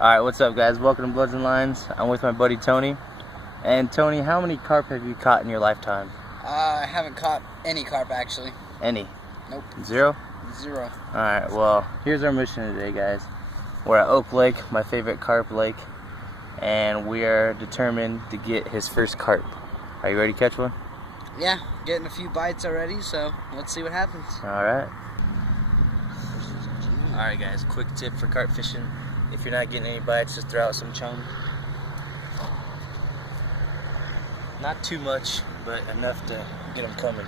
Alright, what's up guys? Welcome to Bloods and Lines. I'm with my buddy Tony. And Tony, how many carp have you caught in your lifetime? I haven't caught any carp actually. Any? Nope. Zero? Zero. Alright, well, here's our mission today guys. We're at Oak Lake, my favorite carp lake. And we are determined to get his first carp. Are you ready to catch one? Yeah, getting a few bites already, so let's see what happens. Alright. Alright guys, quick tip for carp fishing. If you're not getting any bites, just throw out some chum. Not too much, but enough to get them coming.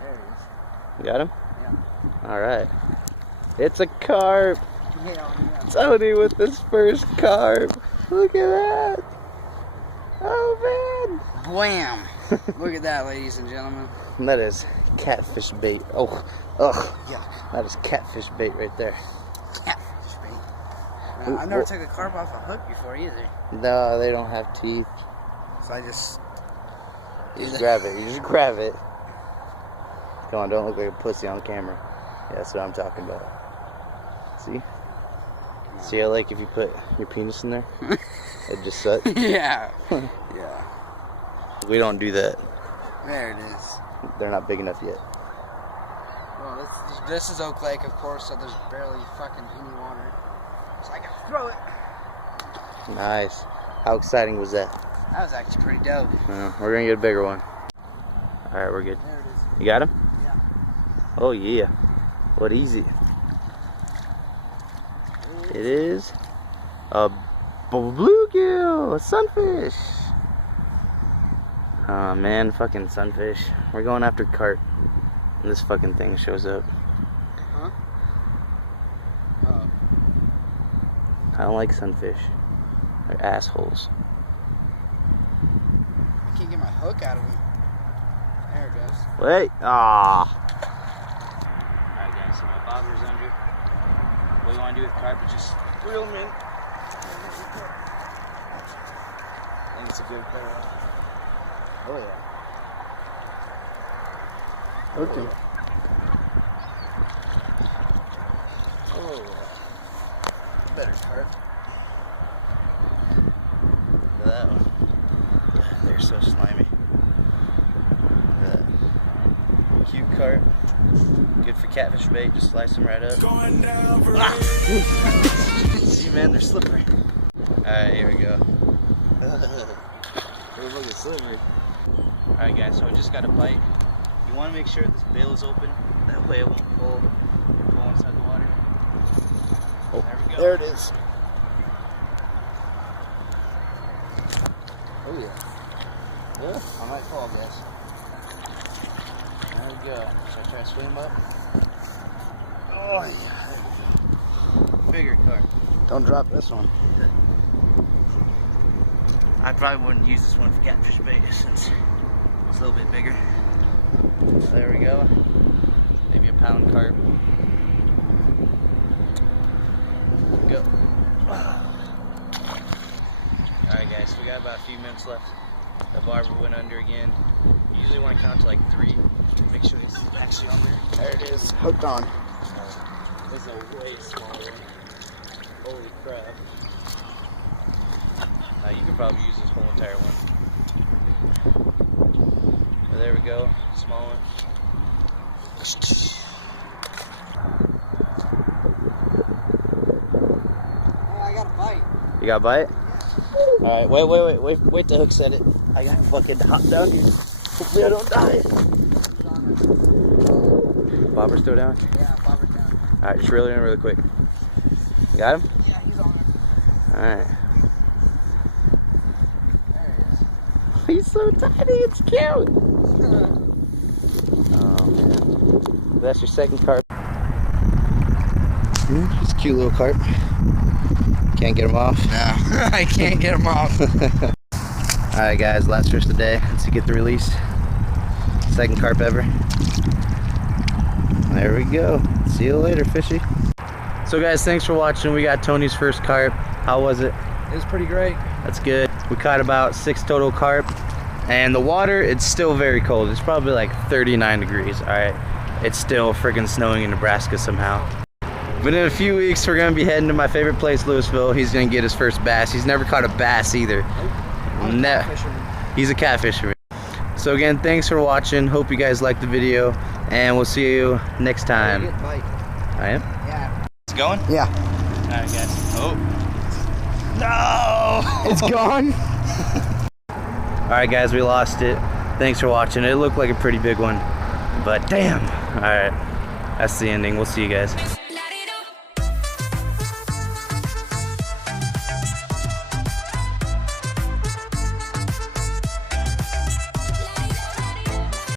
There he is. You got him? Yeah. Alright. It's a carp! Yeah. Tony with his first carp! Look at that! Oh man! Wham! Look at that, ladies and gentlemen. That is catfish bait. Oh, ugh. Yeah. That is catfish bait right there. Catfish bait. I never took a carp off a hook before either. No, they don't have teeth. So I just... You just grab it. You just grab it. Come on, don't look like a pussy on camera. Yeah, that's what I'm talking about. See? See how, like, if you put your penis in there, it just sucks? Yeah. Yeah. We don't do that. There it is. They're not big enough yet. Well, this is Oak Lake, of course, so there's barely fucking any water. So I can throw it. Nice. How exciting was that? That was actually pretty dope. We're gonna get a bigger one. Alright, we're good. There it is. You got him? Yeah. Oh yeah. What easy. It is a bluegill, a sunfish. Oh man, fucking sunfish. We're going after carp. And this fucking thing shows up. Huh? Oh. I don't like sunfish. They're assholes. I can't get my hook out of him. There it goes. Wait! Ah! Alright guys, so my bobber's under. What you want to do with carp is just reel them in. I think it's a good pair. Oh yeah. Okay. Oh yeah. Better carp. Look at that one. They're so slimy. Look at that. Cute carp. Good for catfish bait. Just slice them right up. Going down for See man, they're slippery. Alright, here we go. They're looking slippery. Alright guys, so I just got a bite. You want to make sure this bail is open. That way it won't pull inside the water. Oh, there we go. there it is. Oh yeah. Yeah, I might fall, guys. There we go. Should I try to swim up? Oh yeah. Bigger carp. Don't drop this one. I probably wouldn't use this one for catfish bait since it's a little bit bigger. So there we go. Maybe a pound carp. Go. Alright guys, so we got about a few minutes left. The barber went under again. You usually want to count to like 3. Make sure he's actually on there. There it is. Hooked on. This is a way smaller one. Holy crap. You could probably use this whole entire one. But there we go. Small one. Hey, I got a bite. You got a bite? Yeah. Alright, wait the hook set it. I got fucking hot down here. Hopefully I don't die. Bobber's still down? Yeah, bobber's down. Alright, just reel it in really quick. You got him? Yeah, he's on there. Alright. There he is. He's so tiny, it's cute! Oh man. That's your second carp. Just a cute little carp. Can't get him off. No, I can't get him off. Alright guys, last fish of the day. Let's get the release. Second carp ever. There we go. See you later, fishy. So guys, thanks for watching. We got Tony's first carp. How was it? It was pretty great. That's good. We caught about 6 total carp. And the water, it's still very cold. It's probably like 39 degrees, all right? It's still freaking snowing in Nebraska somehow. But in a few weeks, we're gonna be heading to my favorite place, Louisville. He's gonna get his first bass. He's never caught a bass either. He's a catfisherman. So again, thanks for watching. Hope you guys liked the video, and we'll see you next time. I am? Yeah. It's going? Yeah. All right, guys. Oh. No! It's gone? All right, guys, we lost it. Thanks for watching. It looked like a pretty big one, but damn. All right, that's the ending. We'll see you guys.